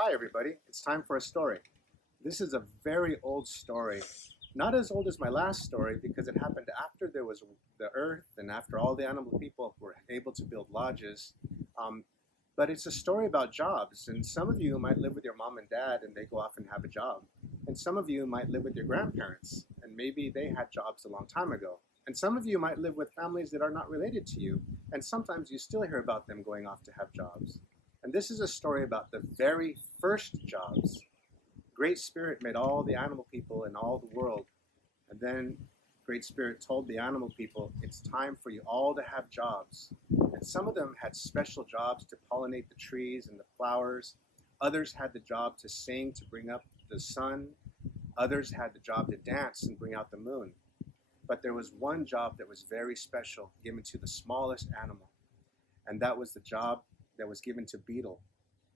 Hi everybody, it's time for a story. This is a very old story. Not as old as my last story because it happened after there was the earth and after all the animal people were able to build lodges. Um, but it's a story about jobs, and some of you might live with your mom and dad and they go off and have a job. And some of you might live with your grandparents and maybe they had jobs a long time ago. And some of you might live with families that are not related to you, and sometimes you still hear about them going off to have jobs. And this is a story about the very first jobs. Great Spirit made all the animal people in all the world. And then Great Spirit told the animal people, it's time for you all to have jobs. And some of them had special jobs to pollinate the trees and the flowers. Others had the job to sing, to bring up the sun. Others had the job to dance and bring out the moon. But there was one job that was very special, given to the smallest animal. And that was the job that was given to Beetle.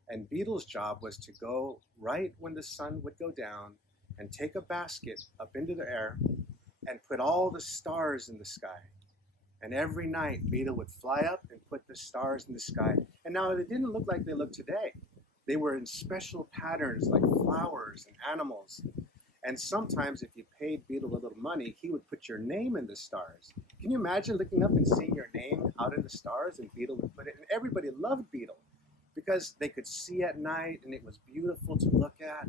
And Beetle's job was to go right when the sun would go down and take a basket up into the air and put all the stars in the sky. And every night, Beetle would fly up and put the stars in the sky. And now they didn't look like they look today. They were in special patterns like flowers and animals. And sometimes if you paid Beetle a little money, he would put your name in the stars. Can you imagine looking up and seeing your name out in the stars, and Beetle would put it? And everybody loved Beetle because they could see at night and it was beautiful to look at.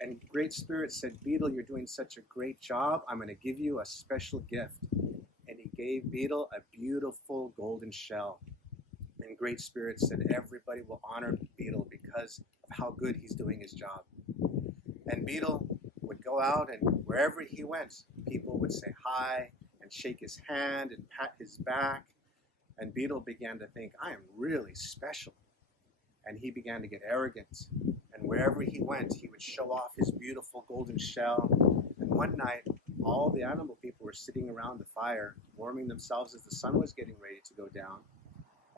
And Great Spirit said, Beetle, you're doing such a great job. I'm going to give you a special gift. And he gave Beetle a beautiful golden shell. And Great Spirit said, everybody will honor Beetle because of how good he's doing his job. And Beetle would go out, and wherever he went, people would say hi and shake his hand and pat his back. And Beetle began to think, I am really special. And he began to get arrogant. And wherever he went, he would show off his beautiful golden shell. And one night, all the animal people were sitting around the fire, warming themselves as the sun was getting ready to go down.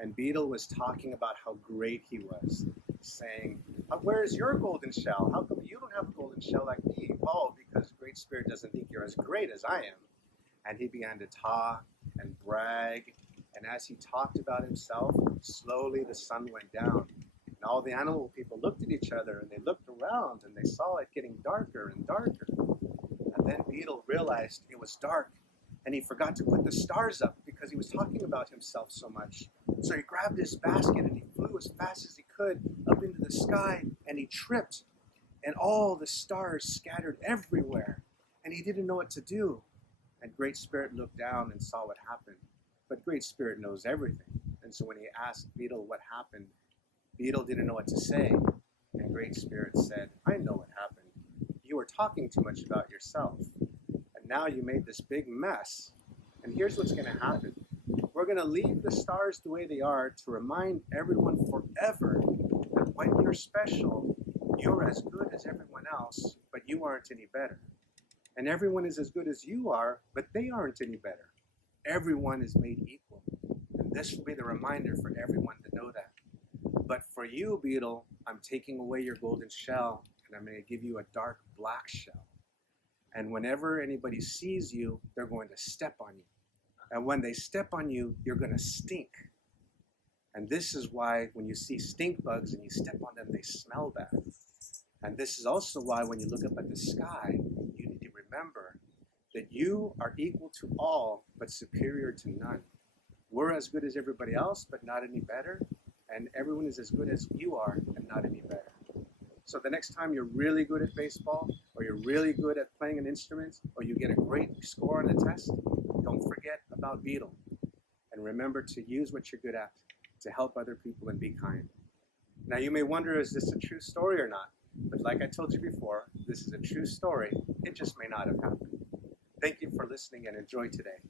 And Beetle was talking about how great he was, saying, where's your golden shell? How come you don't have a golden shell like me? Oh, because Great Spirit doesn't think you're as great as I am. And he began to talk and brag. And as he talked about himself, slowly the sun went down. And all the animal people looked at each other and they looked around and they saw it getting darker and darker. And then Beetle realized it was dark and he forgot to put the stars up because he was talking about himself so much. So he grabbed his basket and he flew as fast as he could up into the sky, and he tripped and all the stars scattered everywhere and he didn't know what to do. And Great Spirit looked down and saw what happened. But Great Spirit knows everything. And so when he asked Beetle what happened, Beetle didn't know what to say. And Great Spirit said, I know what happened. You were talking too much about yourself. And now you made this big mess. And here's what's going to happen. We're going to leave the stars the way they are to remind everyone forever that when you're special, you're as good as everyone else, but you aren't any better. And everyone is as good as you are, but they aren't any better. Everyone is made equal. And this will be the reminder for everyone to know that. But for you, Beetle, I'm taking away your golden shell, and I'm going to give you a dark black shell. And whenever anybody sees you, they're going to step on you. And when they step on you, you're going to stink. And this is why when you see stink bugs and you step on them, they smell bad. And this is also why when you look up at the sky, you need to remember that you are equal to all, but superior to none. We're as good as everybody else, but not any better. And everyone is as good as you are, and not any better. So the next time you're really good at baseball, or you're really good at playing an instrument, or you get a great score on a test, don't forget about Beetle. And remember to use what you're good at to help other people and be kind. Now you may wonder, is this a true story or not? But like I told you before, this is a true story. It just may not have happened. Thank you for listening and enjoy today.